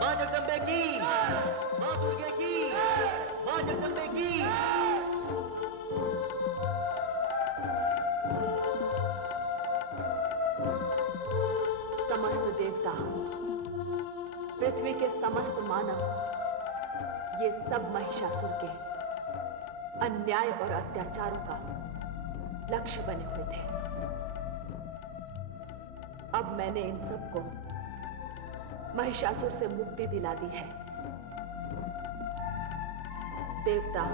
मां जगदम्बे की, मां दुर्गे की, मां जगदम्बे की। समस्त देवता, पृथ्वी के समस्त मानव, ये सब महिषासुर के अन्याय और अत्याचारों का लक्ष्य बने हुए थे। अब मैंने इन सबको महिषासुर से मुक्ति दिला दी है। देवता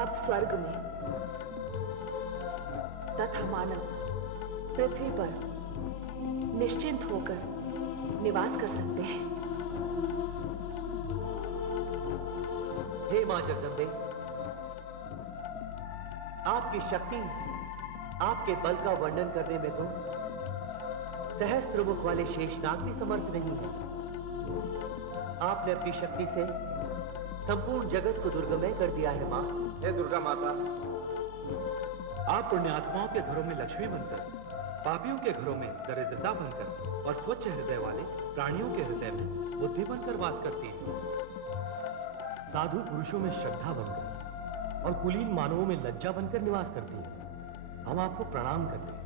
अब स्वर्ग में तथा मानव पृथ्वी पर निश्चिंत होकर निवास कर सकते हैं। हे मां जगदम्बे, आपकी शक्ति, आपके बल का वर्णन करने में तो सहस्त्र मुख वाले शेषनाग भी समर्थ नहीं है। आपने अपनी शक्ति से संपूर्ण जगत को दुर्गमय कर दिया है मां। हे दुर्गा माता, आप पुण्यात्माओं के घरों में लक्ष्मी बनकर, पापियों के घरों में दरिद्रता बनकर और स्वच्छ हृदय वाले प्राणियों के हृदय में बुद्धि बनकर वास करती हैं। साधु पुरुषों में श्रद्धा बनकर और कुलीन मानवों में लज्जा बनकर निवास करती हैं। हम आपको प्रणाम करते हैं।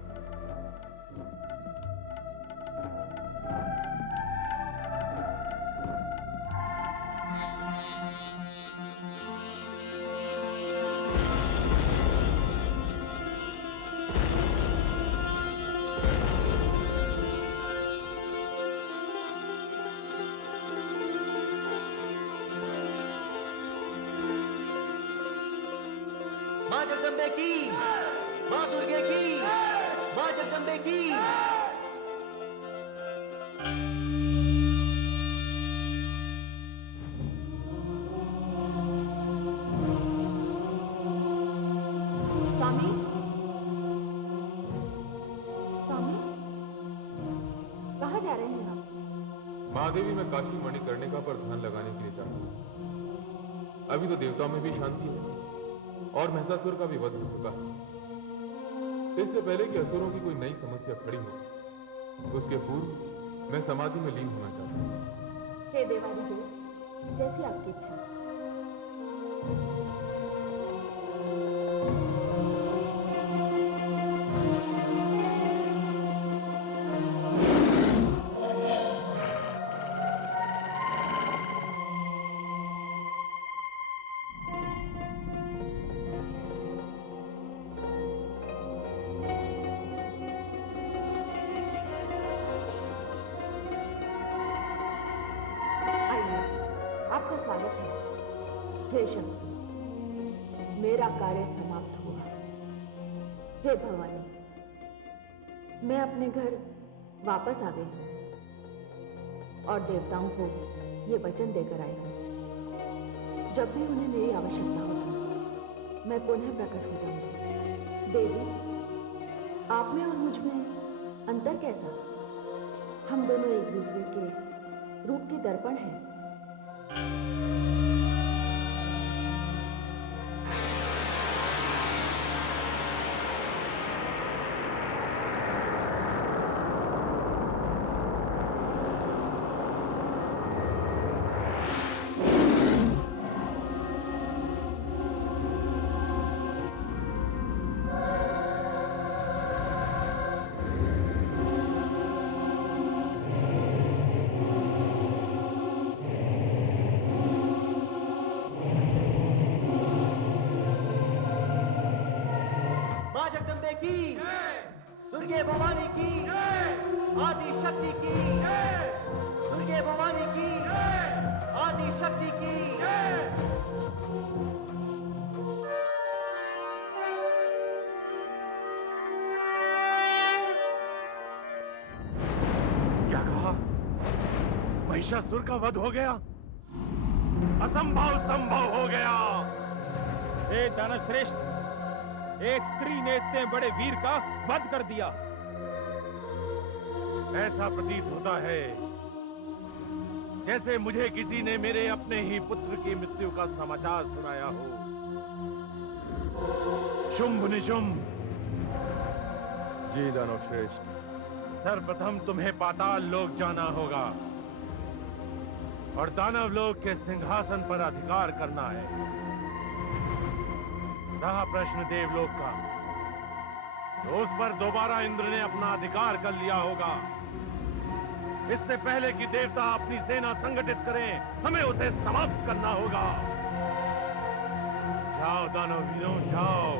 मां जगदम्बे की, मां दुर्गे की, मां जगदम्बे की। स्वामी, स्वामी, कहाँ जा रहे हैं आप? महादेवी मैं काशी मणिकर्णिका पर ध्यान लगाने के लिए चाहता हूँ। अभी तो देवताओं में भी शांति है और महिषासुर का भी वध हो चुका है। इससे पहले कि असुरों की कोई नई समस्या खड़ी हो, उसके पूर्व मैं समाधि में लीन होना चाहता हूँ। हे देवादिदेव, जैसी आपकी इच्छा। आपका स्वागत है। हे शक्ति, मेरा कार्य समाप्त हुआ। हे भवानी, मैं अपने घर वापस आ गई हूं और देवताओं को ये वचन देकर आई हूं, जब भी उन्हें मेरी आवश्यकता होगी मैं पुनः प्रकट हो जाऊंगी। देवी, आप में और मुझ में अंतर कैसा? हम दोनों एक दूसरे के रूप के दर्पण हैं। की, दुर्गे भवानी की, आदि शक्ति की, दुर्गे भवानी की। महिषासुर का वध हो गया। असंभव संभव हो गया। हे दानव श्रेष्ठ, एक स्त्री ने इतने बड़े वीर का वध कर दिया। ऐसा प्रतीत होता है जैसे मुझे किसी ने मेरे अपने ही पुत्र की मृत्यु का समाचार सुनाया हो। शुंभ निशुंभ। जी दानव श्रेष्ठ। सर्वप्रथम तुम्हें पाताल लोक जाना होगा और दानव लोक के सिंहासन पर अधिकार करना है। रहा प्रश्न देवलोक का, तो उस पर दोबारा इंद्र ने अपना अधिकार कर लिया होगा। इससे पहले कि देवता अपनी सेना संगठित करें, हमें उसे समाप्त करना होगा। जाओ दानव वीरों, जाओ।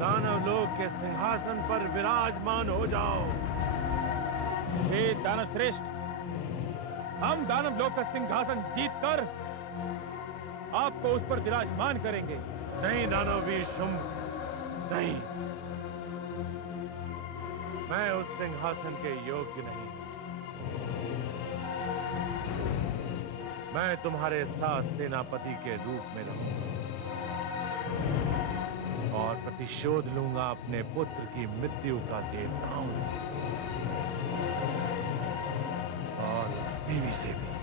दानव लोक के सिंहासन पर विराजमान हो जाओ। हे दानव श्रेष्ठ, हम दानव लोक का सिंहासन जीतकर आपको उस पर विराजमान करेंगे। नहीं दानव वीर शुंभ, नहीं। मैं उस सिंहासन के योग्य नहीं। मैं तुम्हारे साथ सेनापति के रूप में रहूंगा और प्रतिशोध लूंगा अपने पुत्र की मृत्यु का देवताओं और उस देवी से भी।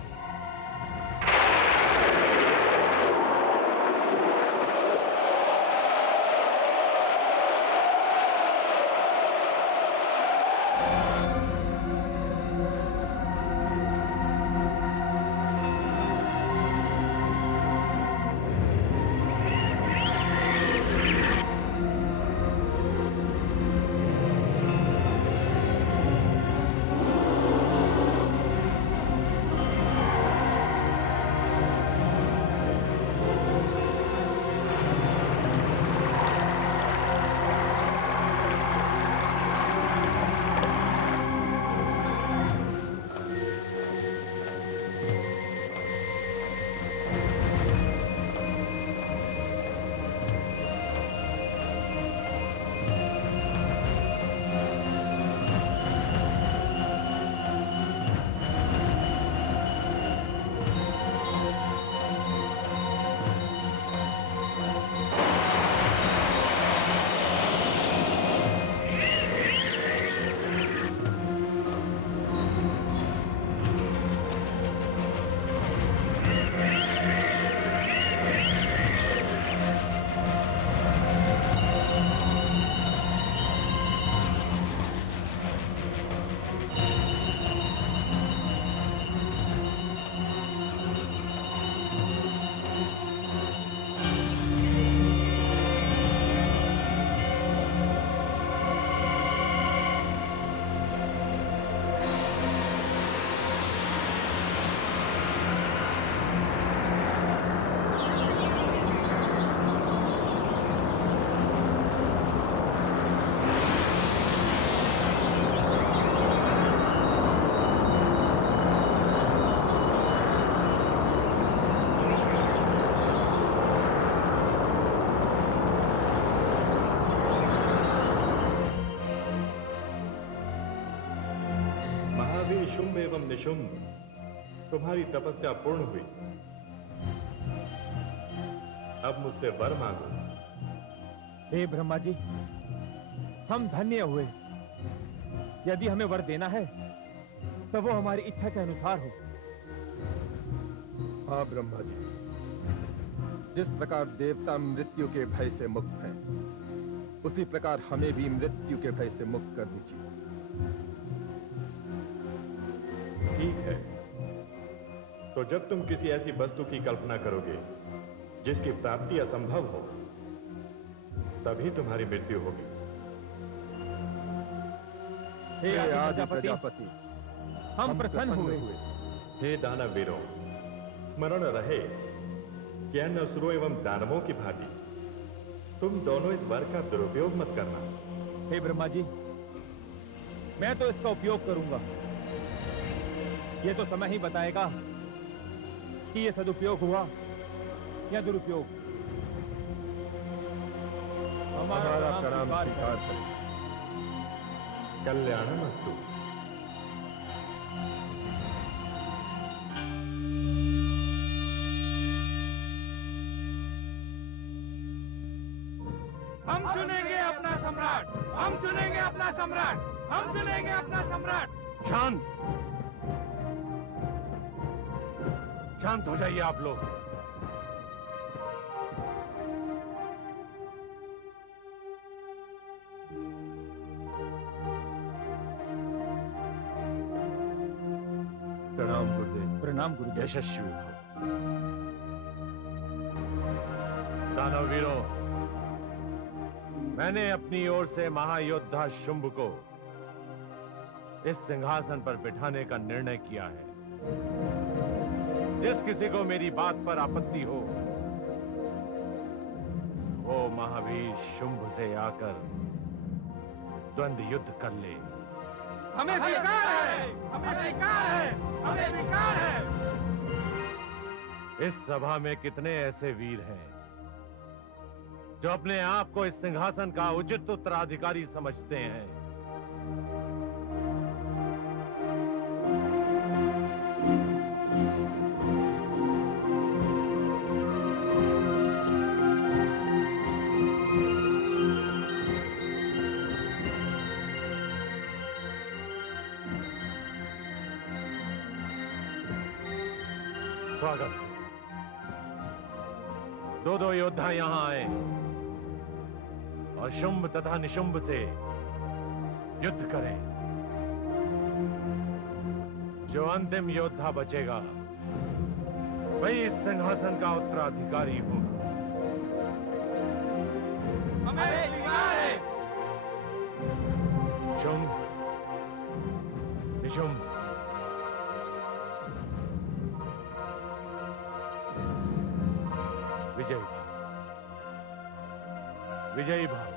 शुंभ एवं निशुंभ, तुम्हारी तपस्या पूर्ण हुई। अब मुझसे वर मांगो। हे ब्रह्मा जी, हम धन्य हुए। यदि हमें वर देना है तो वो हमारी इच्छा के अनुसार हो। हाँ ब्रह्मा जी, जिस प्रकार देवता मृत्यु के भय से मुक्त हैं, उसी प्रकार हमें भी मृत्यु के भय से मुक्त कर दीजिए। ठीक है, तो जब तुम किसी ऐसी वस्तु की कल्पना करोगे जिसकी प्राप्ति असंभव हो, तभी तुम्हारी मृत्यु होगी। हे आदि प्रजापति, हम प्रसन्न हुए। हे दानव वीरों, स्मरण रहे कि अन्य असुरों एवं दानवों की भांति तुम दोनों इस वर का दुरुपयोग मत करना। हे ब्रह्मा जी, मैं तो इसका उपयोग करूंगा। ये तो समय ही बताएगा कि ये सदुपयोग हुआ या दुरुपयोग। हमारा प्रणाम स्वीकार करें। कल्याणमस्तु। हम चुनेंगे अपना सम्राट, हम चुनेंगे अपना सम्राट, हम चुनेंगे अपना सम्राट। शांत, शांत हो जाइए आप लोग। प्रणाम गुरुदेव। प्रणाम गुरुदेव। यशस्वी हो। दानवीरों, मैंने अपनी ओर से महायोद्धा शुंभ को इस सिंहासन पर बिठाने का निर्णय किया है। जिस किसी को मेरी बात पर आपत्ति हो, वो महावीर शुंभ से आकर द्वंद्व युद्ध कर ले। हमें स्वीकार है, हमें स्वीकार है, हमें स्वीकार है। इस सभा में कितने ऐसे वीर हैं जो अपने आप को इस सिंहासन का उचित उत्तराधिकारी समझते हैं? स्वागत। दो योद्धा यहां आए और शुंभ तथा निशुंभ से युद्ध करें। जो अंतिम योद्धा बचेगा वही इस सिंहासन का उत्तराधिकारी होगा। हमें स्वीकार है। शुंभ, निशुंभ, विजयी भाव, विजयी भाव।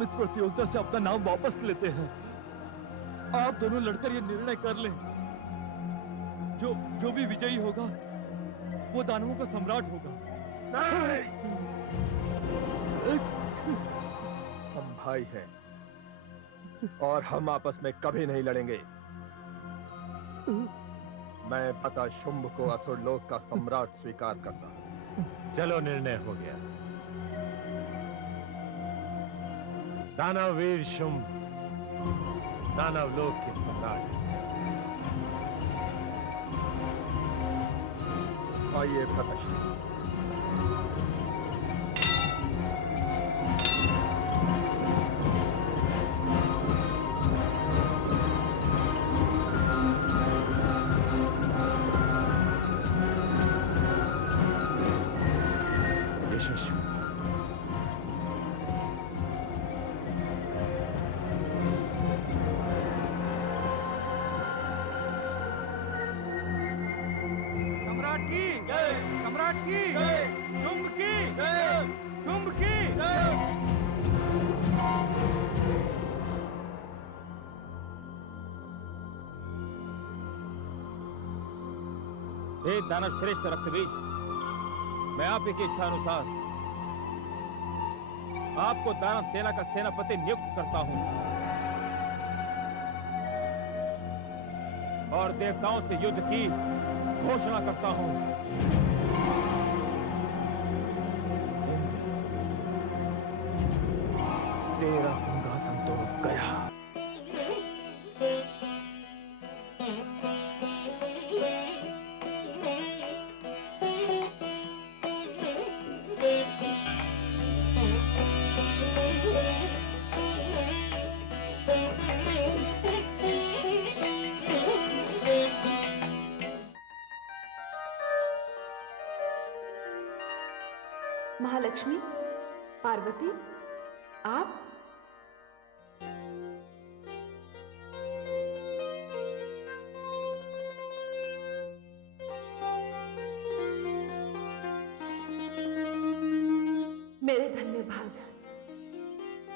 हम इस प्रतियोगिता से अपना नाम वापस लेते हैं। आप दोनों लड़कर ये निर्णय कर लें, जो भी विजयी होगा वो दानवों का सम्राट होगा। हम भाई हैं और हम आपस में कभी नहीं लड़ेंगे। मैं पता शुंभ को असुर लोक का सम्राट स्वीकार करता हूं। चलो, निर्णय हो गया। दानववीर शुंभ दानव लोक के सम्राट। आइए भ्राताश्री। यशस्वी। सम्राट की जय, सम्राट की जय, शुंभ की जय, शुंभ की जय। हे दानव श्रेष्ठ रक्तबीज, मैं आप की इच्छा अनुसार आपको दानव सेना का सेनापति नियुक्त करता हूं और देवताओं से युद्ध की घोषणा करता हूं। तेरा सिंहासन तो गया। महालक्ष्मी, पार्वती, आप? मेरे धन्य भाग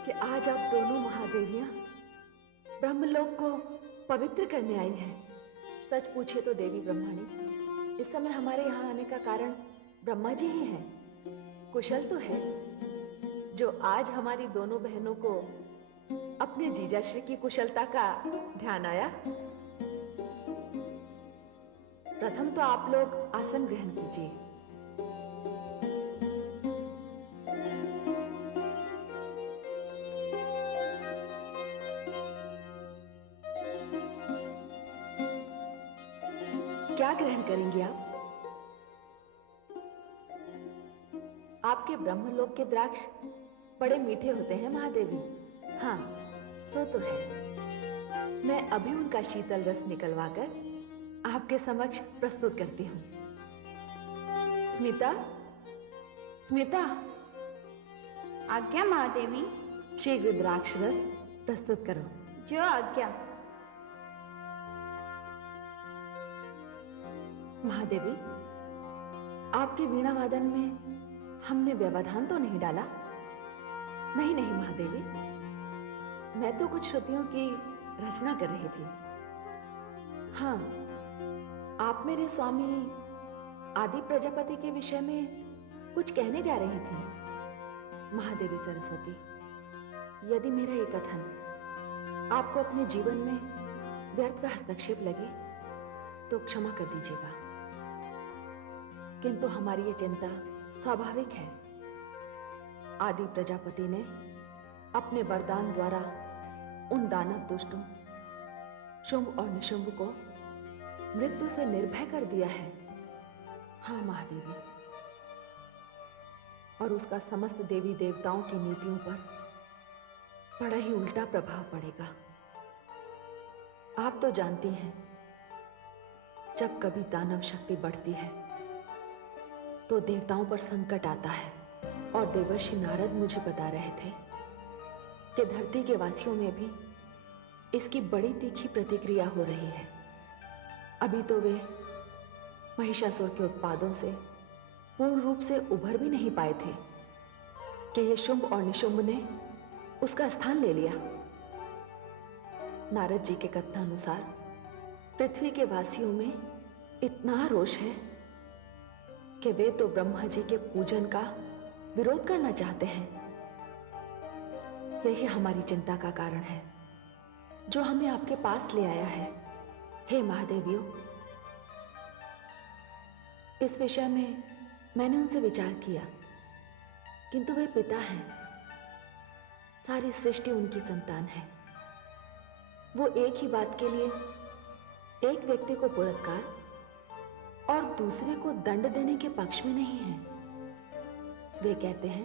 कि आज आप दोनों महादेवियां ब्रह्मलोक को पवित्र करने आई हैं। सच पूछिए तो देवी ब्रह्माणी, इस समय हमारे यहाँ आने का कारण ब्रह्मा जी ही हैं। कुशल तो है जो आज हमारी दोनों बहनों को अपने जीजाश्री की कुशलता का ध्यान आया। प्रथम तो आप लोग आसन ग्रहण कीजिए। क्या ग्रहण करेंगे आप? आपके ब्रह्मलोक के द्राक्ष बड़े मीठे होते हैं महादेवी। हाँ, सो तो है। मैं अभी उनका शीतल रस निकलवाकर आपके समक्ष प्रस्तुत करती हूँ। स्मिता, स्मिता। आज्ञा महादेवी। शीघ्र द्राक्ष रस प्रस्तुत करो। जो आज्ञा। महादेवी, आपके वीणा वादन में हमने व्यवधान तो नहीं डाला? नहीं नहीं महादेवी, मैं तो कुछ श्रुतियों की रचना कर रही थी। हाँ, आप मेरे स्वामी आदि प्रजापति के विषय में कुछ कहने जा रही थी। महादेवी सरस्वती, यदि मेरा ये कथन आपको अपने जीवन में व्यर्थ का हस्तक्षेप लगे तो क्षमा कर दीजिएगा, किंतु हमारी ये चिंता स्वाभाविक है। आदि प्रजापति ने अपने वरदान द्वारा उन दानव दुष्टों शुंभ और निशुंभ को मृत्यु से निर्भय कर दिया है। हाँ महादेवी, और उसका समस्त देवी देवताओं की नीतियों पर बड़ा ही उल्टा प्रभाव पड़ेगा। आप तो जानती हैं, जब कभी दानव शक्ति बढ़ती है तो देवताओं पर संकट आता है। और देवर्षि नारद मुझे बता रहे थे कि धरती के वासियों में भी इसकी बड़ी तीखी प्रतिक्रिया हो रही है। अभी तो वे महिषासुर के उत्पादों से पूर्ण रूप से उभर भी नहीं पाए थे कि ये शुंभ और निशुंभ ने उसका स्थान ले लिया। नारद जी के कथनानुसार पृथ्वी के वासियों में इतना रोष है कि वे तो ब्रह्मा जी के पूजन का विरोध करना चाहते हैं। यही हमारी चिंता का कारण है जो हमें आपके पास ले आया है। हे महादेवियों, इस विषय में मैंने उनसे विचार किया, किंतु वे पिता हैं, सारी सृष्टि उनकी संतान है। वो एक ही बात के लिए एक व्यक्ति को पुरस्कार और दूसरे को दंड देने के पक्ष में नहीं है। वे कहते हैं,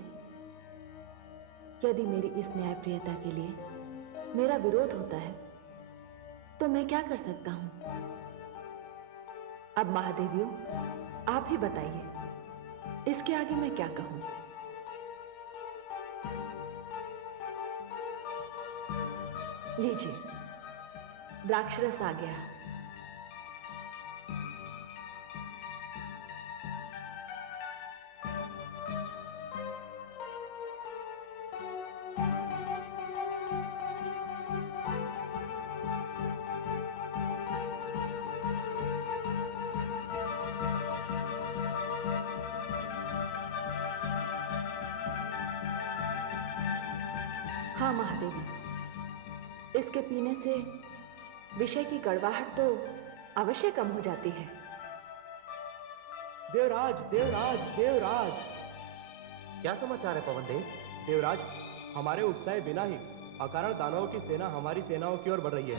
यदि मेरी इस न्यायप्रियता के लिए मेरा विरोध होता है तो मैं क्या कर सकता हूं? अब महादेवियों, आप ही बताइए, इसके आगे मैं क्या कहूं? लीजिए, द्राक्षरस आ गया। हाँ महादेवी, इसके पीने से विषय की कड़वाहट तो अवश्य कम हो जाती है। देवराज, देवराज, देवराज! क्या समाचार है पवन देव? देवराज, हमारे उत्साह बिना ही अकारण दानवों की सेना हमारी सेनाओं की ओर बढ़ रही है।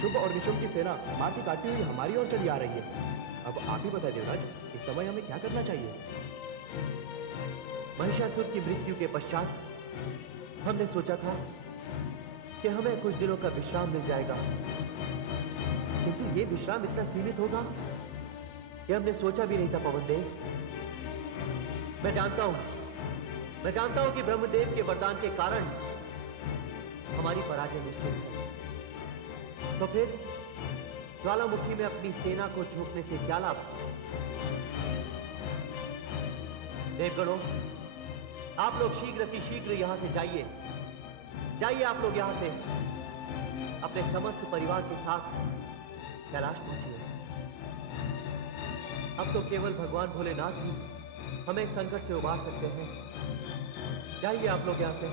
शुभ और निशुंभ की सेना माटी काटी हुई हमारी ओर चली आ रही है। अब आप ही बताएं देवराज, इस समय हमें क्या करना चाहिए? महिषासुर की मृत्यु के पश्चात हमने सोचा था कि हमें कुछ दिनों का विश्राम मिल जाएगा, किंतु ये विश्राम इतना सीमित होगा ये हमने सोचा भी नहीं था पवन देव। मैं जानता हूं कि ब्रह्मदेव के वरदान के कारण हमारी पराजय निश्चित है। तो फिर ज्वालामुखी में अपनी सेना को झोंकने से क्या लाभ? देवगणों, आप लोग शीघ्र की शीघ्र यहां से जाइए। आप लोग यहां से अपने समस्त परिवार के साथ कैलाश पहुंचिए। अब तो केवल भगवान भोलेनाथ ही हमें इस संकट से उबार सकते हैं। जाइए आप लोग यहां से।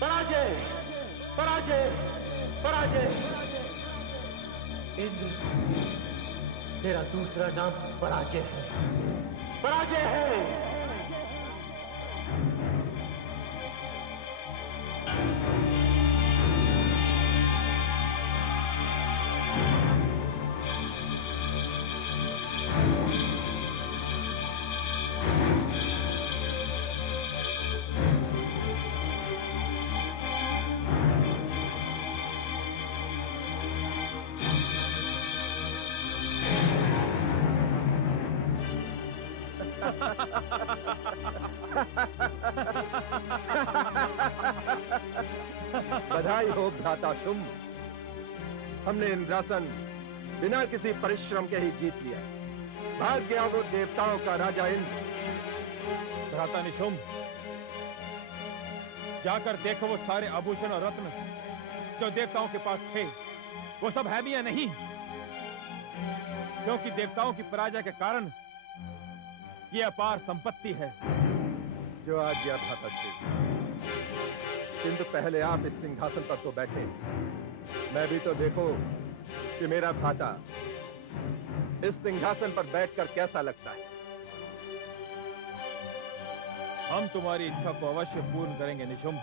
पराजय, पराजय, पराजय। इंद्र, तेरा दूसरा नाम पराजय है, पराजय है। बधाई हो भ्राता शुंभ, हमने इंद्रासन बिना किसी परिश्रम के ही जीत लिया। भाग गया वो देवताओं का राजा इंद्र। भ्राता निशुंभ, जाकर देखो वो सारे आभूषण और रत्न जो देवताओं के पास थे, वो सब है भी या नहीं? क्योंकि देवताओं की पराजय के कारण ये अपार संपत्ति है। जो आज्ञा भ्राता श्री, किंतु पहले आप इस सिंहासन पर तो बैठे। मैं भी तो देखो कि मेरा भ्राता इस सिंहासन पर बैठकर कैसा लगता है। हम तुम्हारी इच्छा को अवश्य पूर्ण करेंगे निशुंभ।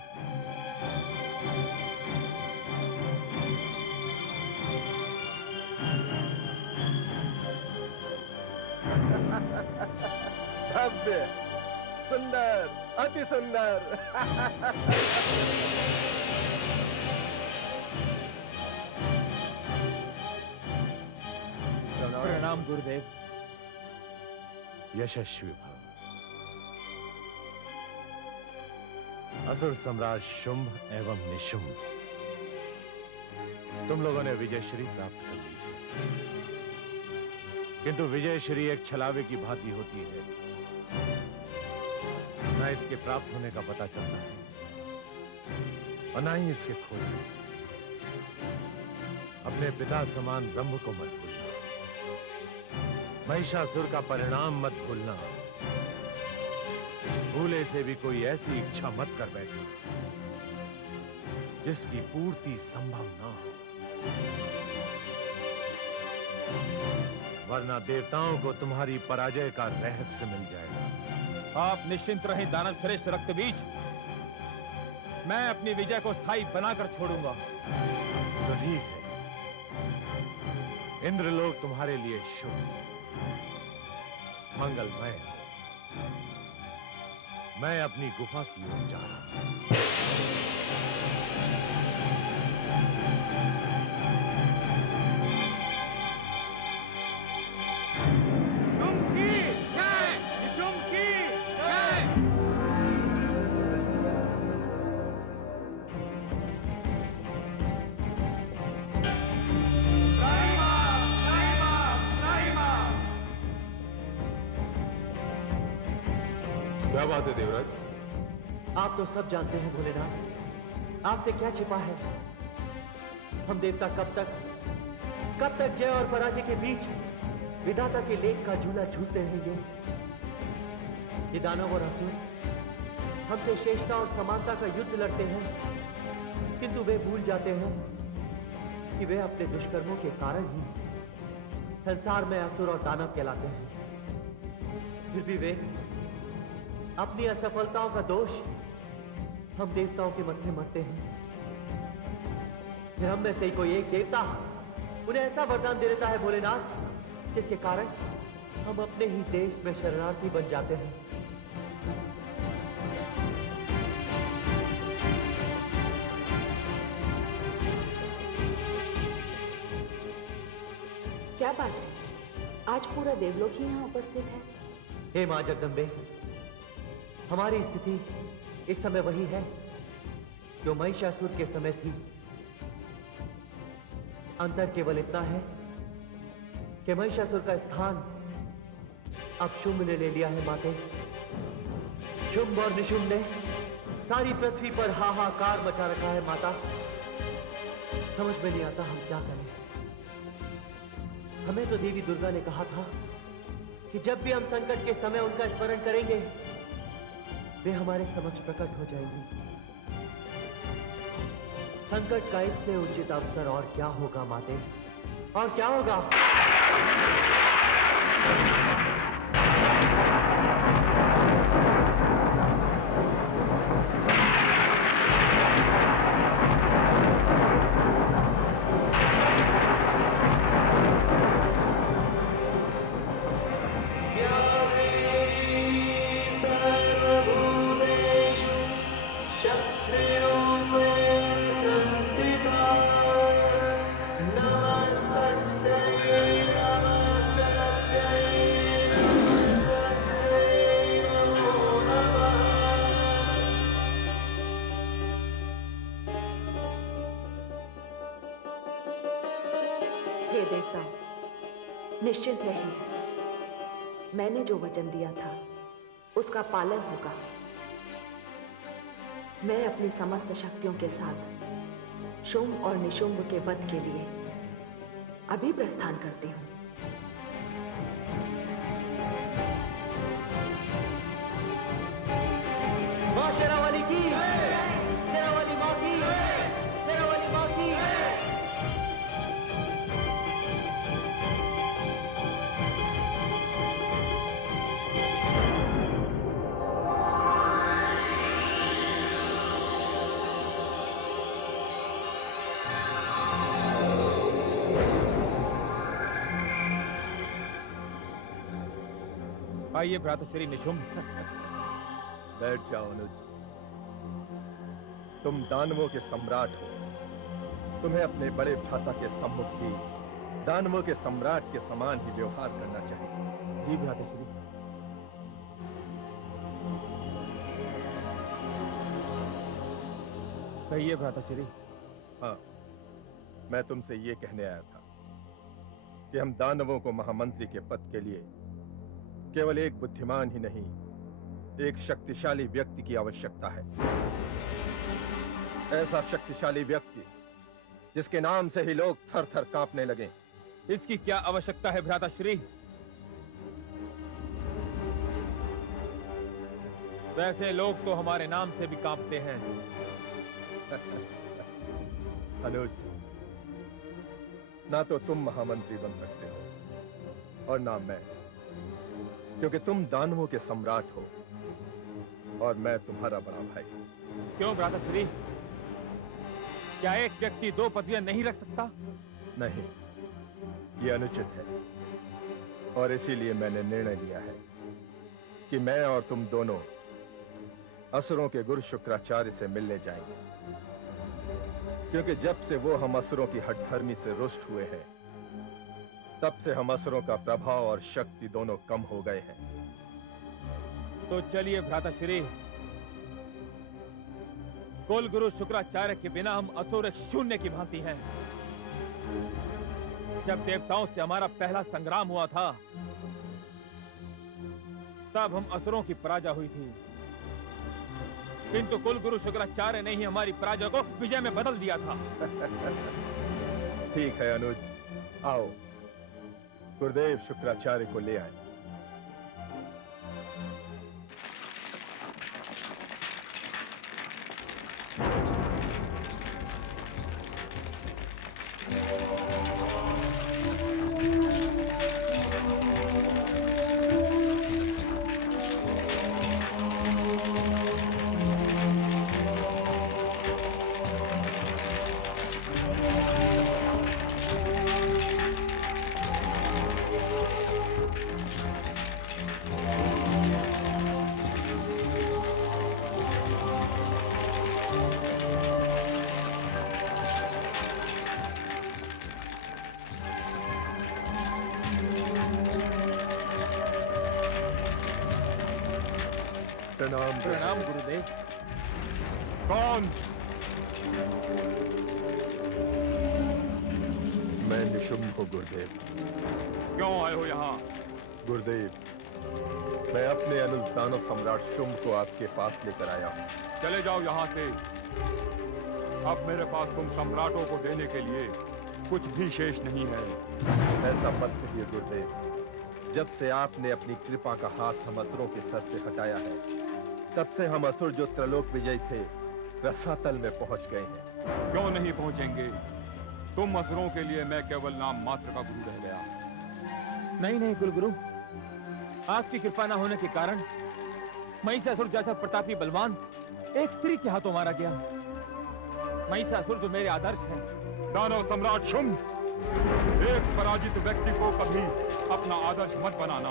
भव्य, सुंदर, अति सुंदर। प्रणाम गुरुदेव। यशस्वी भव। असुर सम्राट शुंभ एवं निशुंभ, तुम लोगों ने विजयश्री प्राप्त कर ली है। किंतु विजयश्री एक छलावे की भांति होती है न इसके प्राप्त होने का पता चलता है और न ही इसके खोने। अपने पिता समान ब्रह्म को मत भूलना, महिषासुर का परिणाम मत भूलना, भूले से भी कोई ऐसी इच्छा मत कर बैठना जिसकी पूर्ति संभव ना हो, वरना देवताओं को तुम्हारी पराजय का रहस्य मिल जाएगा। आप निश्चिंत रहें दानव श्रेष्ठ रक्तबीज, मैं अपनी विजय को स्थायी बनाकर छोड़ूंगा। तो ठीक है, इंद्रलोक तुम्हारे लिए शुभ मंगलमय हो। मैं अपनी गुफा की ओर जा रहा हूं। क्या बात है देवराज? आप तो सब जानते हैं भोलेनाथ, आपसे क्या छिपा है। हम देवता कब तक जय और पराजय के बीच विधाता के लेख का झूला झूलते रहेंगे। ये दानव और असुर हमसे शेषता और समानता का युद्ध लड़ते हैं, किंतु वे भूल जाते हैं कि वे अपने दुष्कर्मों के कारण ही संसार में असुर और दानव कहलाते हैं। फिर भी वे अपनी असफलताओं का दोष हम देवताओं के मत्थे मरते हैं। फिर हम में से कोई एक देवता उन्हें ऐसा वरदान दे देता है भोलेनाथ, जिसके कारण हम अपने ही देश में शरणार्थी बन जाते हैं। क्या बात है, आज पूरा देवलोक ही यहाँ उपस्थित है। हे मां जगदम्बे, हमारी स्थिति इस समय वही है जो महिषासुर के समय थी। अंतर केवल इतना है कि महिषासुर का स्थान अब शुंभ ने ले लिया है। माते, शुंभ और निशुंभ ने सारी पृथ्वी पर हाहाकार मचा रखा है। माता, समझ में नहीं आता हम क्या करें। हमें तो देवी दुर्गा ने कहा था कि जब भी हम संकट के समय उनका स्मरण करेंगे वे हमारे समक्ष प्रकट हो जाएंगी। संकट का इससे उचित अवसर और क्या होगा माते, और क्या होगा। निश्चिंत रहिए, मैंने जो वचन दिया था उसका पालन होगा। मैं अपनी समस्त शक्तियों के साथ शुंभ और निशुंभ के वध के लिए अभी प्रस्थान करती हूं। मां शेरावाली की, शेरावाली मां की, शेरावाली मां की। आइए भ्रातश्री निशुंभ। बैठ जाओ अनुज। तुम दानवों के सम्राट हो, तुम्हें अपने बड़े भ्राता के सम्मुख भी दानवों के सम्राट के समान ही व्यवहार करना चाहिए। जी भ्रातश्री। कहिए भ्रातश्री। हाँ, मैं तुमसे ये कहने आया था कि हम दानवों को महामंत्री के पद के लिए केवल एक बुद्धिमान ही नहीं एक शक्तिशाली व्यक्ति की आवश्यकता है। ऐसा शक्तिशाली व्यक्ति जिसके नाम से ही लोग थर थर कांपने लगे। इसकी क्या आवश्यकता है भ्राताश्री? वैसे लोग तो हमारे नाम से भी कांपते हैं। अनुज, ना तो तुम महामंत्री बन सकते हो और ना मैं, क्योंकि तुम दानवों के सम्राट हो और मैं तुम्हारा बड़ा भाई। क्यों भ्राताश्री? क्या एक व्यक्ति दो पदवियां नहीं रख सकता? नहीं, ये अनुचित है और इसीलिए मैंने निर्णय लिया है कि मैं और तुम दोनों असुरों के गुरु शुक्राचार्य से मिलने जाएंगे, क्योंकि जब से वो हम असुरों की हठधर्मी से रुष्ट हुए हैं, तब से हम असुरों का प्रभाव और शक्ति दोनों कम हो गए हैं। तो चलिए भ्राताश्री, कुल गुरु शुक्राचार्य के बिना हम असुर एक शून्य की भांति हैं। जब देवताओं से हमारा पहला संग्राम हुआ था, तब हम असुरों की पराजय हुई थी, किंतु कुल गुरु शुक्राचार्य ने ही हमारी पराजय को विजय में बदल दिया था। ठीक है अनुज, आओ गुरुदेव शुक्राचार्य को ले आए। प्रणाम प्रणाम गुरुदेव। कौन? मैं निशुम्भ हूँ गुरुदेव। क्यों आए हो यहाँ? गुरुदेव, मैं अपने अनुज दानव सम्राट शुंभ को आपके पास लेकर आया हूँ। चले जाओ यहाँ से। अब मेरे पास तुम सम्राटों को देने के लिए कुछ भी शेष नहीं है। ऐसा मत कहिए गुरुदेव। जब से आपने अपनी कृपा का हाथ हम असुरों के सर से हटाया है, तब से हम असुर जो त्रलोक विजयी थे, रसातल में पहुंच गए हैं। क्यों नहीं पहुंचेंगे? तुम असुरों के लिए मैं केवल नाम मात्र का गुरु रह गया। नहीं नहीं कुलगुरु, आपकी कृपा न होने के कारण महिषासुर जैसा प्रतापी बलवान एक स्त्री के हाथों मारा गया। महिषासुर जो मेरे आदर्श है। दानव सम्राट शुंभ, एक पराजित व्यक्ति को कभी अपना आदर्श मत बनाना।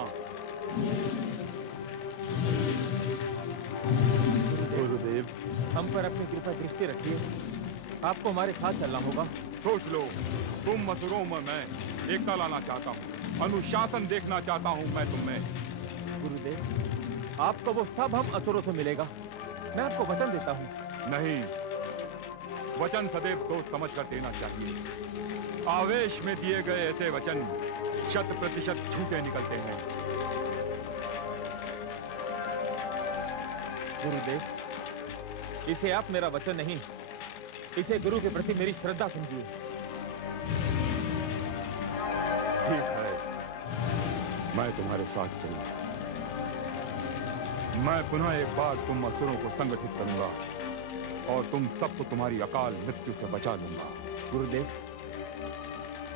गुरुदेव, हम पर अपनी कृपा दृष्टि रखिए। आपको हमारे साथ चलना होगा। सोच लो, तुम असुरों में मैं एकता लाना चाहता हूँ, अनुशासन देखना चाहता हूँ मैं तुम में। गुरुदेव, आपको वो सब हम असुरों से मिलेगा। मैं आपको वचन देता हूँ। नहीं, वचन सदैव सोच समझ कर देना चाहिए। आवेश में दिए गए ऐसे वचन 100% झूठे निकलते हैं। गुरुदेव, इसे आप मेरा वचन नहीं, इसे गुरु के प्रति मेरी श्रद्धा समझिए। ठीक है, मैं तुम्हारे साथ चलूंगा। मैं पुनः एक बार तुम असुरों को संगठित करूंगा और तुम सबको तुम्हारी अकाल मृत्यु से बचा लूंगा। गुरुदेव,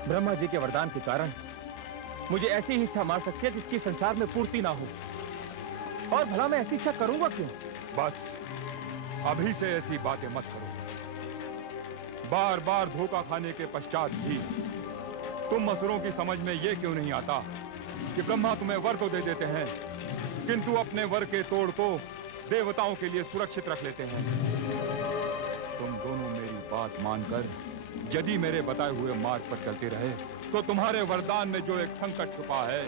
ब्रह्मा जी के वरदान के कारण मुझे ऐसी ही इच्छा मार सकती है जिसकी संसार में पूर्ति ना हो। और भला मैं ऐसी इच्छा करूंगा क्यों? बस अभी से ऐसी बातें मत करो। बार बार धोखा खाने के पश्चात भी तुम असुरों की समझ में यह क्यों नहीं आता कि ब्रह्मा तुम्हें वर तो दे देते हैं, किंतु अपने वर के तोड़ को देवताओं के लिए सुरक्षित रख लेते हैं। तुम दोनों मेरी बात मानकर यदि मेरे बताए हुए मार्ग पर चलते रहे, तो तुम्हारे वरदान में जो एक संकट छुपा है,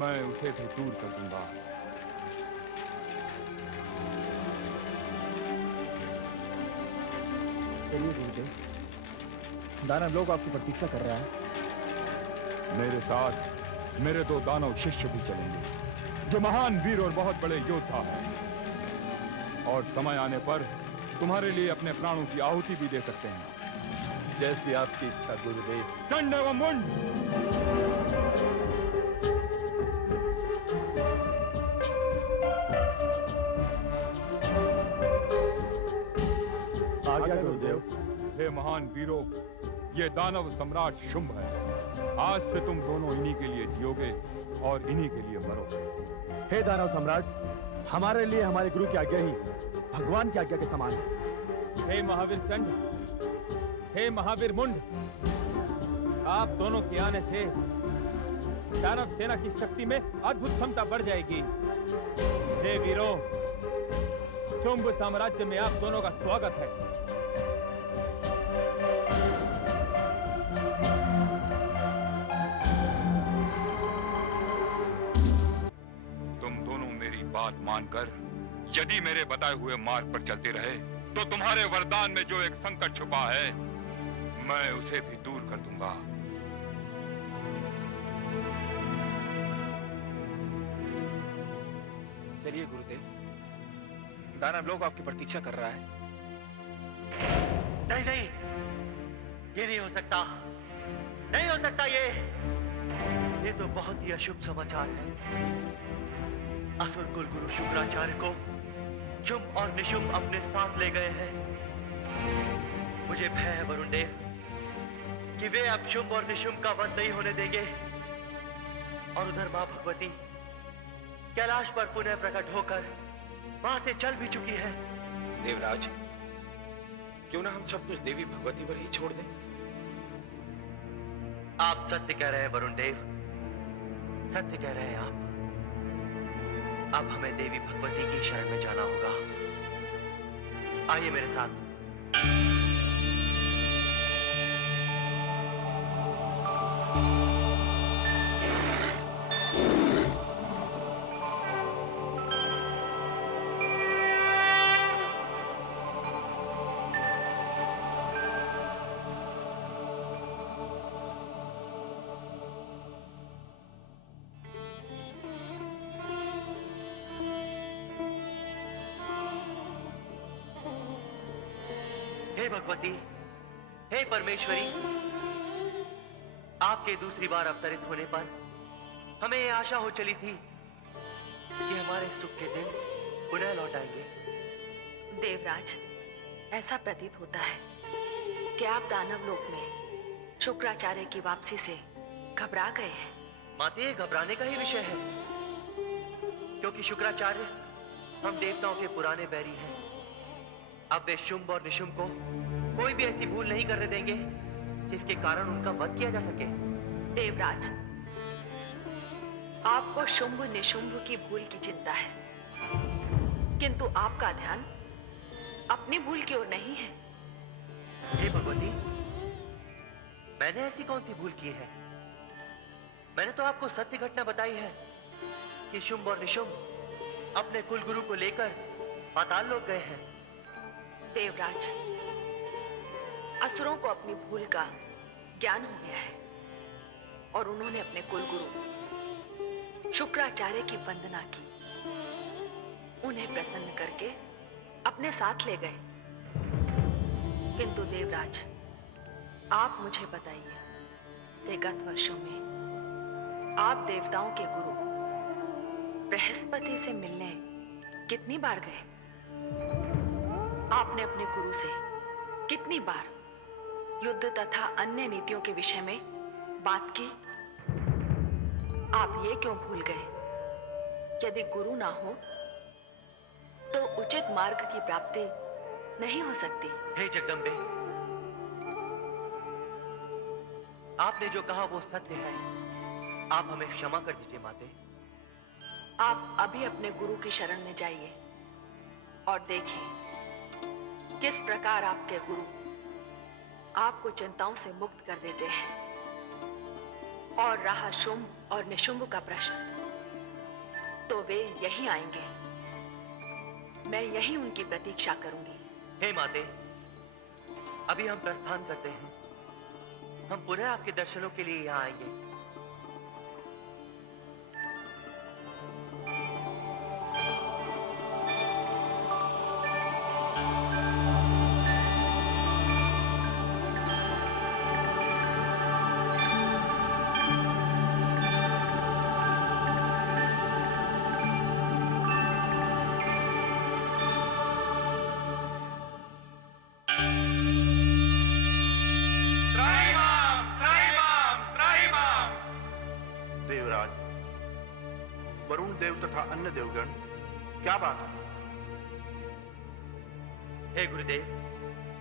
मैं उसे भी दूर कर दूंगा। चलिए गुरुदेव, दानव लोग आपकी प्रतीक्षा कर रहा है। मेरे साथ मेरे 2 दानव शिष्य भी चलेंगे। जो महान वीर और बहुत बड़े योद्धा है, और समय आने पर तुम्हारे लिए अपने प्राणों की आहुति भी दे सकते हैं। जैसी आपकी इच्छा गुरुदेव। दंड एवं मुंड। आज्ञा गुरुदेव। हे महान वीरों, ये दानव सम्राट शुंभ है। आज से तुम दोनों इन्हीं के लिए जियोगे और इन्हीं के लिए मरोगे। हे दानव सम्राट, हमारे लिए हमारे गुरु की आज्ञा ही भगवान की आज्ञा के समान है। हे महावीर चंड, हे महावीर मुंड, आप दोनों के आने से दानव सेना की शक्ति में अद्भुत क्षमता बढ़ जाएगी। हे वीरों, शुंभ साम्राज्य में आप दोनों का स्वागत है। तुम दोनों मेरी बात मानकर यदि मेरे बताए हुए मार्ग पर चलते रहे तो तुम्हारे वरदान में जो एक संकट छुपा है मैं उसे भी दूर कर दूंगा। चलिए गुरुदेव, दानव लोग आपकी प्रतीक्षा कर रहा है। नहीं नहीं, ये नहीं हो सकता, नहीं हो सकता। ये तो बहुत ही अशुभ समाचार है। असुर कुल गुरु शुक्राचार्य को शुंभ और निशुंभ अपने साथ ले गए हैं। मुझे भय है वरुण देव कि वे अब शुंभ और निशुंभ का वध नहीं होने देंगे। और उधर मां भगवती कैलाश पर पुनः प्रकट होकर वहां से चल भी चुकी है। देवराज, क्यों ना हम सब कुछ देवी भगवती पर ही छोड़ दें? आप सत्य कह रहे हैं वरुण देव, सत्य कह रहे हैं आप। अब हमें देवी भगवती की शरण में जाना होगा। आइए मेरे साथ। हे भगवती, हे परमेश्वरी, आपके दूसरी बार अवतरित होने पर हमें यह आशा हो चली थी कि हमारे सुख के दिन पुनः लौट आएंगे। देवराज, ऐसा प्रतीत होता है कि आप दानव लोक में शुक्राचार्य की वापसी से घबरा गए हैं। माते, ये घबराने का ही विषय है, क्योंकि शुक्राचार्य हम देवताओं के पुराने बैरी हैं। अब वे शुंभ और निशुंभ को कोई भी ऐसी भूल नहीं करने देंगे जिसके कारण उनका वध किया जा सके। देवराज, आपको शुंभ निशुंभ की भूल की चिंता है, किंतु आपका ध्यान अपनी भूल की ओर नहीं है। हे भगवती, मैंने ऐसी कौन सी भूल की है? मैंने तो आपको सत्य घटना बताई है कि शुंभ और निशुंभ अपने कुल गुरु को लेकर पाताल लोक गए हैं। देवराज, असुरों को अपनी भूल का ज्ञान हो गया है और उन्होंने अपने कुलगुरु शुक्राचार्य की वंदना की। उन्हें प्रसन्न करके अपने साथ ले गए। किंतु देवराज, आप मुझे बताइए कि गत वर्षों में आप देवताओं के गुरु बृहस्पति से मिलने कितनी बार गए? आपने अपने गुरु से कितनी बार युद्ध तथा अन्य नीतियों के विषय में बात की? आप ये क्यों भूल गए? यदि गुरु ना हो तो उचित मार्ग की प्राप्ति नहीं हो सकती। हे जगदम्बे, आपने जो कहा वो सत्य है। आप हमें क्षमा कर दीजिए माते। आप अभी अपने गुरु की शरण में जाइए और देखिए किस प्रकार आपके गुरु आपको चिंताओं से मुक्त कर देते हैं। और रहा शुंभ और निशुंभ का प्रश्न, तो वे यहीं आएंगे। मैं यहीं उनकी प्रतीक्षा करूंगी। हे माते, अभी हम प्रस्थान करते हैं। हम पुनः आपके दर्शनों के लिए यहाँ आएंगे। देव तथा अन्य देवगण, क्या बात है? हे गुरुदेव,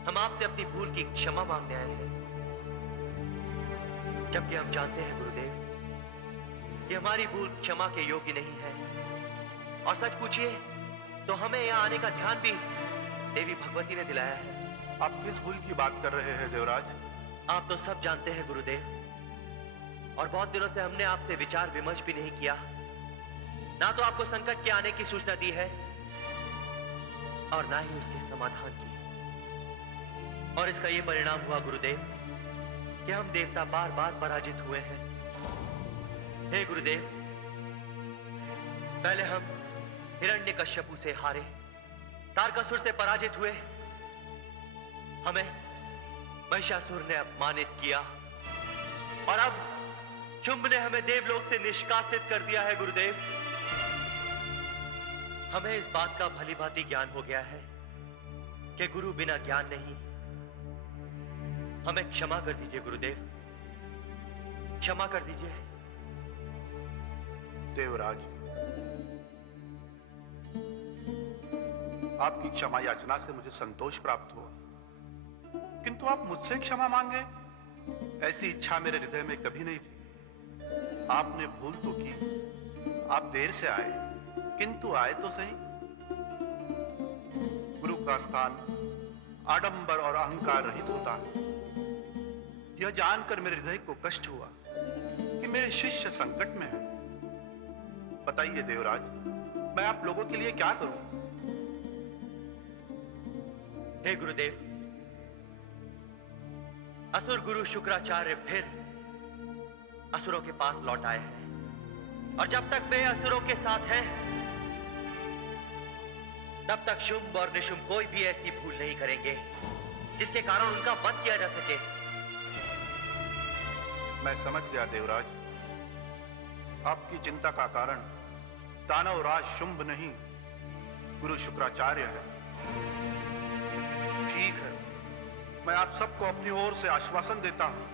हम आपसे अपनी भूल की क्षमा मांगने आए हैं। जबकि हम जानते हैं गुरुदेव कि हमारी भूल क्षमा के योग्य नहीं है। और सच पूछिए तो हमें यहाँ आने का ध्यान भी देवी भगवती ने दिलाया है। आप किस भूल की बात कर रहे हैं देवराज? आप तो सब जानते हैं गुरुदेव, और बहुत दिनों से हमने आपसे विचार विमर्श भी नहीं किया। ना तो आपको संकट के आने की सूचना दी है और ना ही उसके समाधान की। और इसका यह परिणाम हुआ गुरुदेव कि हम देवता बार बार पराजित हुए हैं। हे गुरुदेव, पहले हम हिरण्यकश्यपु से हारे, तारकासुर से पराजित हुए, हमें महिषासुर ने अपमानित किया, और अब शुंभ ने हमें देवलोक से निष्कासित कर दिया है। गुरुदेव, हमें इस बात का भली भांति ज्ञान हो गया है कि गुरु बिना ज्ञान नहीं। हमें क्षमा कर दीजिए गुरुदेव, क्षमा कर दीजिए। देवराज, आपकी क्षमा याचना से मुझे संतोष प्राप्त हुआ, किंतु आप मुझसे क्षमा मांगे, ऐसी इच्छा मेरे हृदय में कभी नहीं थी। आपने भूल तो की, आप देर से आए, किंतु आए तो सही। गुरु का स्थान आडंबर और अहंकार रहित होता है। यह जानकर मेरे हृदय को कष्ट हुआ कि मेरे शिष्य संकट में है। बताइए देवराज, मैं आप लोगों के लिए क्या करूं? हे गुरुदेव, असुर गुरु शुक्राचार्य फिर असुरों के पास लौट आए हैं, और जब तक वे असुरों के साथ हैं तब तक शुंभ और निशुंभ कोई भी ऐसी भूल नहीं करेंगे जिसके कारण उनका वध किया जा सके। मैं समझ गया देवराज, आपकी चिंता का कारण दानवराज शुंभ नहीं, गुरु शुक्राचार्य है। ठीक है, मैं आप सबको अपनी ओर से आश्वासन देता हूं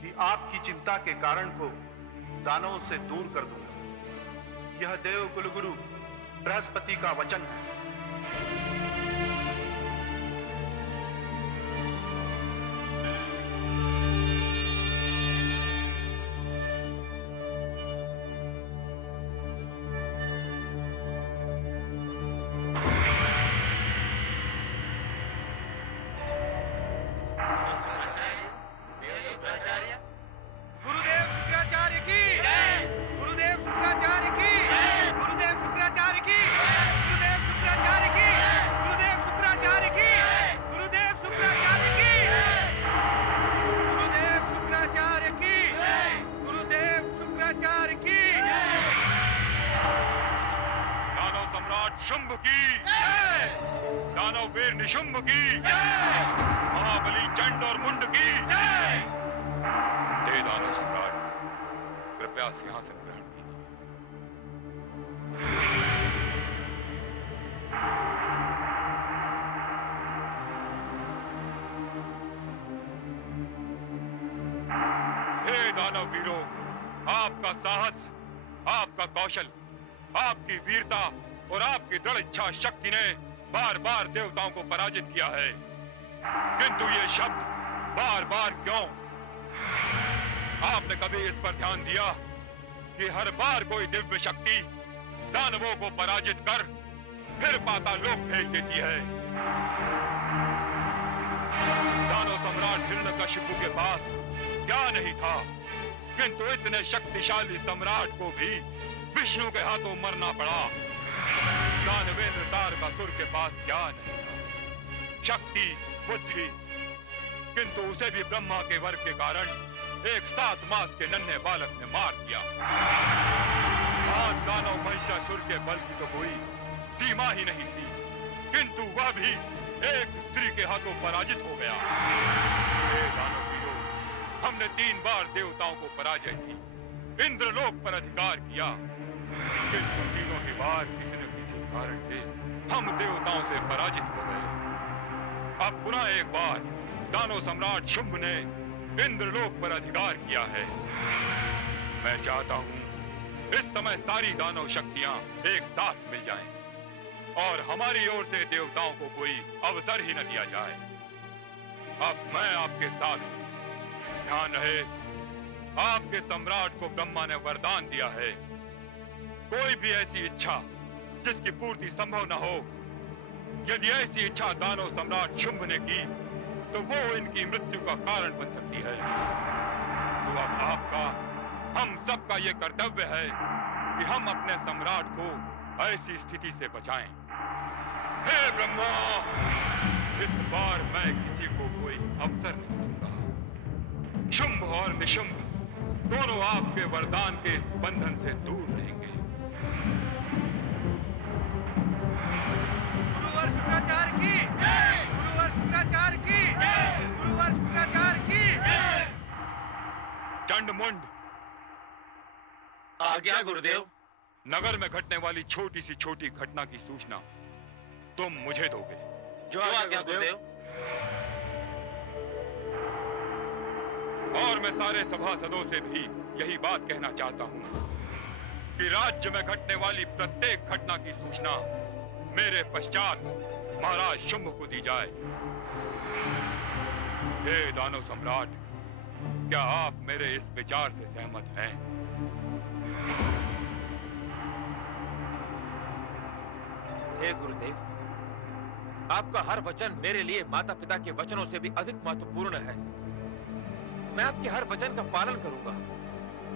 कि आपकी चिंता के कारण को दानवों से दूर कर दूंगा। यह देव कुलगुरु बृहस्पति का वचन है। शुंभ की जय, दानववीर निशुंभ की जय, महाबली चंड और मुंड की जय। हे दानव सम्राट, कृपया सिंहासन ग्रहण कीजिए। हे दानव वीरों, आपका साहस, आपका कौशल, आपकी वीरता और आपकी दृढ़ इच्छा शक्ति ने बार बार देवताओं को पराजित किया है, किंतु ये शब्द बार बार क्यों? आपने कभी इस पर ध्यान दिया कि हर बार कोई दिव्य शक्ति दानवों को पराजित कर फिर पातालोक भेज देती है। दानव सम्राट हिरण्यकशिपु के पास क्या नहीं था, किंतु इतने शक्तिशाली सम्राट को भी विष्णु के हाथों मरना पड़ा। दानवेंद्र तारकासुर के पास क्या नहीं था, शक्ति, बुद्धि, किंतु उसे भी ब्रह्मा के वर के कारण एक 7 मास के नन्हे बालक ने मार दिया। आज दानव महिषासुर के बल की तो कोई सीमा ही नहीं थी, किंतु वह भी एक स्त्री के हाथों पराजित हो गया। हे दानव वीरों, हमने 3 बार देवताओं को पराजय की, इंद्रलोक पर अधिकार किया, किंतु तीनों ही बार किसी न किसी कारण से हम देवताओं से पराजित हो गए। अब पुनः एक बार दानव सम्राट शुंभ ने इंद्रलोक पर अधिकार किया है। मैं चाहता हूं इस समय सारी दानव शक्तियां एक साथ मिल जाएं और हमारी ओर से देवताओं को कोई अवसर ही न दिया जाए। अब मैं आपके साथ हूं। ध्यान रहे, आपके सम्राट को ब्रह्मा ने वरदान दिया है, कोई भी ऐसी इच्छा जिसकी पूर्ति संभव न हो, यदि ऐसी इच्छा दानव सम्राट शुंभ ने की तो वो इनकी मृत्यु का कारण बन सकती है। तो अब आपका, हम सबका ये कर्तव्य है कि हम अपने सम्राट को ऐसी स्थिति से बचाएं। हे ब्रह्मा, इस बार मैं किसी को कोई अवसर नहीं दूंगा। शुंभ और निशुंभ दोनों आपके वरदान के इस बंधन से दूर रहेंगे। गुरुवर शुक्राचार्य की जय! गुरुवर शुक्राचार्य की जय! गुरुवर शुक्राचार्य की जय! चंडमुंड, आज्ञा गुरुदेव। नगर में घटने वाली छोटी सी छोटी घटना की सूचना तुम मुझे दोगे। जो आज्ञा गुरुदेव। और मैं सारे सभासदों से भी यही बात कहना चाहता हूं कि राज्य में घटने वाली प्रत्येक घटना की सूचना मेरे पश्चात महाराज शुंभ को दी जाए। हे दानव सम्राट, क्या आप मेरे इस विचार से सहमत हैं? हे गुरुदेव, आपका हर वचन मेरे लिए माता पिता के वचनों से भी अधिक महत्वपूर्ण है। मैं आपके हर वचन का पालन करूंगा।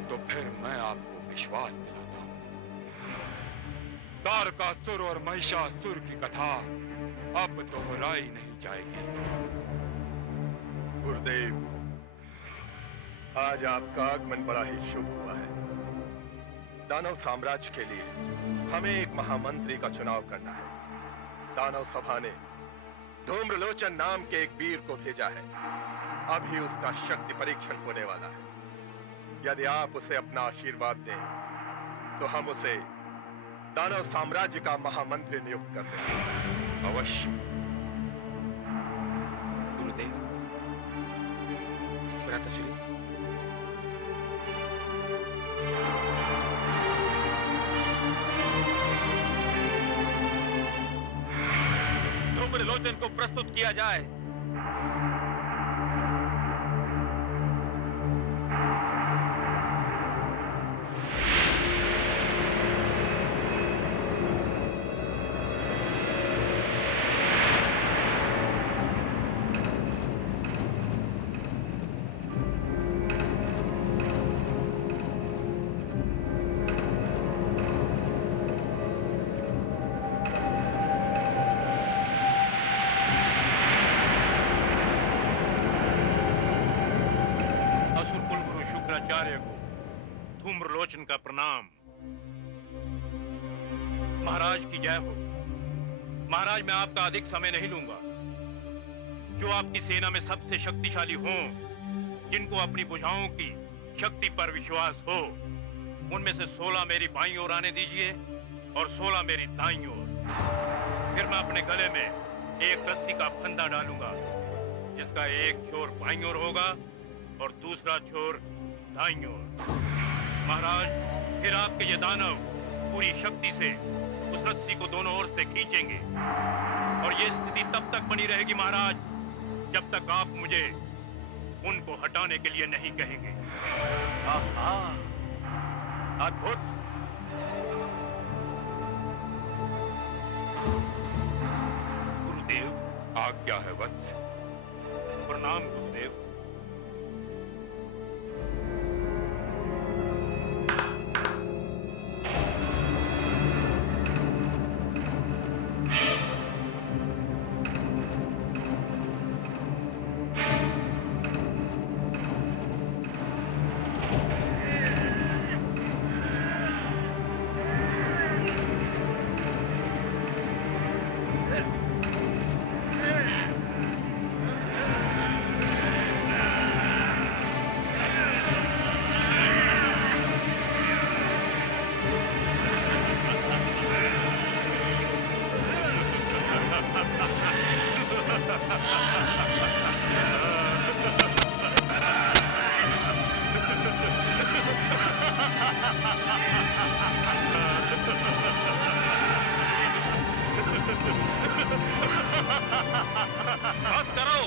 तो फिर मैं आपको विश्वास दिलाता हूं। तारकासुर और महिषासुर की कथा अब दोहराई नहीं जाएगी। गुरुदेव, आज आपका आगमन बड़ा ही शुभ हुआ है। दानव साम्राज्य के लिए हमें एक महामंत्री का चुनाव करना है। दानव सभा ने धूम्रलोचन नाम के एक वीर को भेजा है। अभी उसका शक्ति परीक्षण होने वाला है। यदि आप उसे अपना आशीर्वाद दें तो हम उसे दानव साम्राज्य का महामंत्री नियुक्त कर देंगे। अवश्य गुरुदेव। भ्राताश्री, धूम्रलोचन को प्रस्तुत किया जाए। धूम्रलोचन का प्रणाम। महाराज की जय हो। महाराज, मैं आपका अधिक समय नहीं लूंगा। जो आपकी सेना में सबसे शक्तिशाली हों, जिनको अपनी भुजाओं की शक्ति पर विश्वास हो, उनमें से 16 मेरी बाईं ओर आने दीजिए और 16 मेरी दाईं ओर। फिर मैं अपने गले में एक रस्सी का फंदा डालूंगा, जिसका एक छोर बाईं ओर होगा और दूसरा छोर दाईं ओर। महाराज, फिर आपके ये दानव पूरी शक्ति से उस रस्सी को दोनों ओर से खींचेंगे और ये स्थिति तब तक बनी रहेगी महाराज, जब तक आप मुझे उनको हटाने के लिए नहीं कहेंगे। अद्भुत। गुरुदेव, आज्ञा है वत्स। प्रणाम गुरुदेव। बस करो,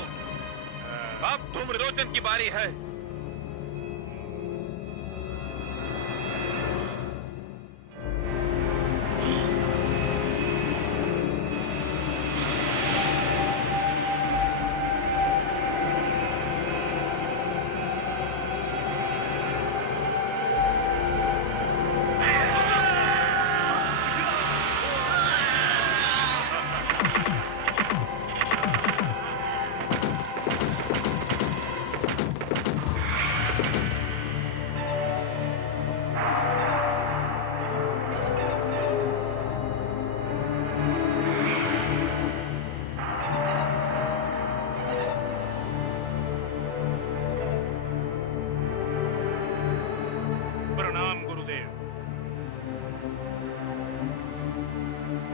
अब धूम्रलोचन की बारी है।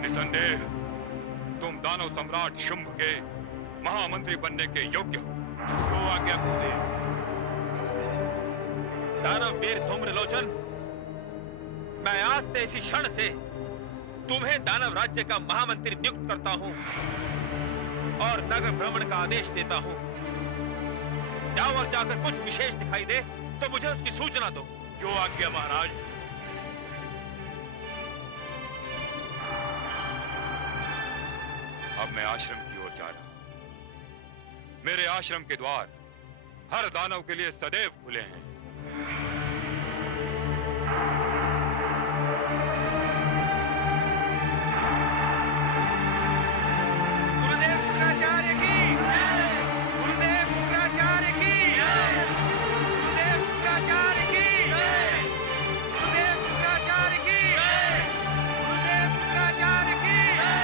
निसंदेह तुम दानव सम्राट शुंभ के महामंत्री बनने के योग्य हो। तो आज्ञा गुरुदेव। दानव वीर धूम्रलोचन, मैं आज से इसी क्षण से तुम्हें दानव राज्य का महामंत्री नियुक्त करता हूं और नगर भ्रमण का आदेश देता हूं। जाओ और जाकर कुछ विशेष दिखाई दे तो मुझे उसकी सूचना दो। जो आज्ञा महाराज। अब मैं आश्रम की ओर जा रहा हूं। मेरे आश्रम के द्वार हर दानव के लिए सदैव खुले हैं। गुरुदेव शुक्राचार्य की जय। गुरुदेव शुक्राचार्य की जय। गुरुदेव शुक्राचार्य की जय। गुरुदेव शुक्राचार्य की जय। गुरुदेव शुक्राचार्य की जय।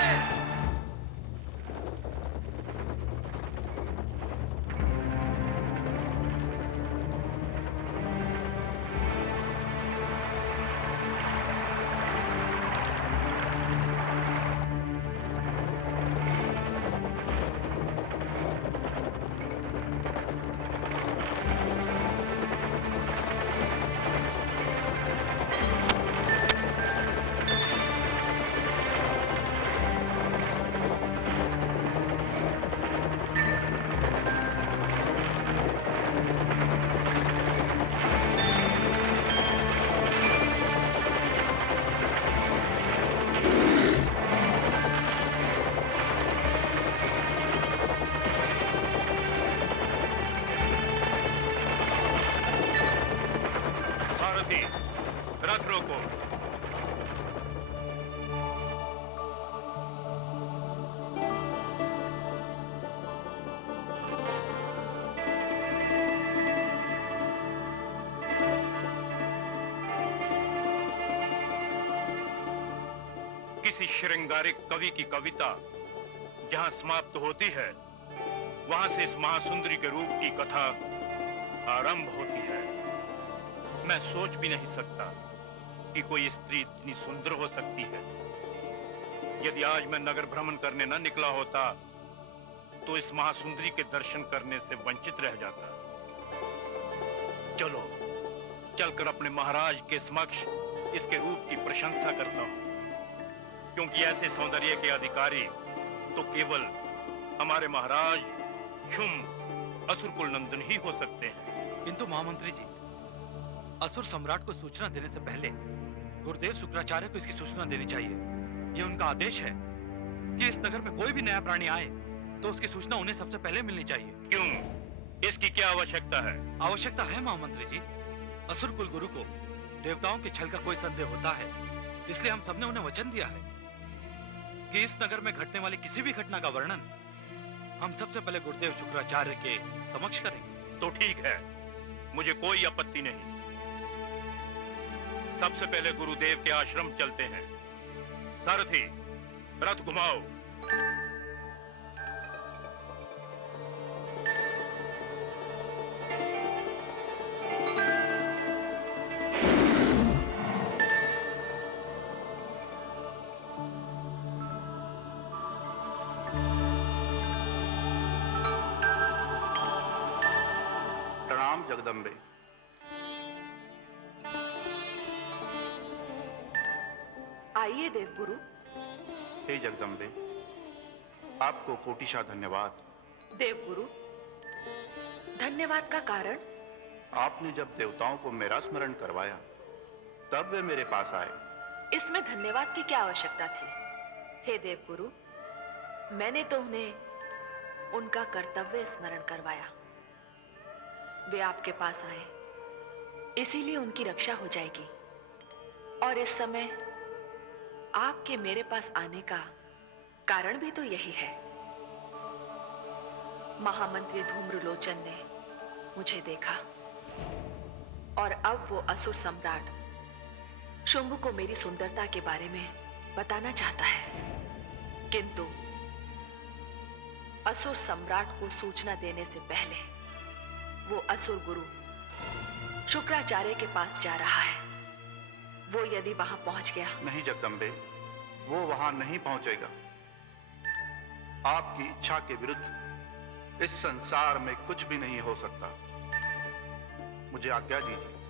सारथी, रथ रोको। किसी श्रृंगारिक कवि की कविता जहां समाप्त होती है, वहां से इस महासुंदरी के रूप की कथा आरंभ होती है। मैं सोच भी नहीं सकता कि कोई स्त्री इतनी सुंदर हो सकती है। यदि आज मैं नगर भ्रमण करने न निकला होता तो इस महासुंदरी के दर्शन करने से वंचित रह जाता। चलो चलकर अपने महाराज के समक्ष इसके रूप की प्रशंसा करता हूं, क्योंकि ऐसे सौंदर्य के अधिकारी तो केवल हमारे महाराज शुंभ असुरकुल नंदन ही हो सकते हैं। किंतु महामंत्री जी, असुर सम्राट को सूचना देने से पहले गुरुदेव शुक्राचार्य को इसकी सूचना देनी चाहिए। ये उनका आदेश है कि इस नगर में कोई भी नया प्राणी आए तो उसकी सूचना उन्हें सबसे पहले मिलनी चाहिए। क्यों? इसकी क्या आवश्यकता है? आवश्यकता है महामंत्री जी। असुर कुल गुरु को देवताओं के छल का कोई संदेह होता है, इसलिए हम सबने उन्हें वचन दिया है कि इस नगर में घटने वाली किसी भी घटना का वर्णन हम सबसे पहले गुरुदेव शुक्राचार्य के समक्ष करेंगे। तो ठीक है, मुझे कोई आपत्ति नहीं। सबसे पहले गुरुदेव के आश्रम चलते हैं। सारथी, रथ घुमाओ। प्रणाम जगदम्बे। आइए देवगुरु। हे जगदम्बे, आपको कोटिशा धन्यवाद। देवगुरु, धन्यवाद का कारण? आपने जब देवताओं को मेरा स्मरण करवाया तब वे मेरे पास आए। इसमें धन्यवाद की क्या आवश्यकता थी? हे देवगुरु, मैंने तो उन्हें उनका कर्तव्य स्मरण करवाया। वे आपके पास आए, इसीलिए उनकी रक्षा हो जाएगी। और इस समय आपके मेरे पास आने का कारण भी तो यही है। महामंत्री धूम्रलोचन ने मुझे देखा और अब वो असुर सम्राट शुंभ को मेरी सुंदरता के बारे में बताना चाहता है, किंतु असुर सम्राट को सूचना देने से पहले वो असुर गुरु शुक्राचार्य के पास जा रहा है। वो यदि वहां पहुंच गया। नहीं जगदम्बे, वो वहां नहीं पहुंचेगा। आपकी इच्छा के विरुद्ध इस संसार में कुछ भी नहीं हो सकता। मुझे आज्ञा दीजिए।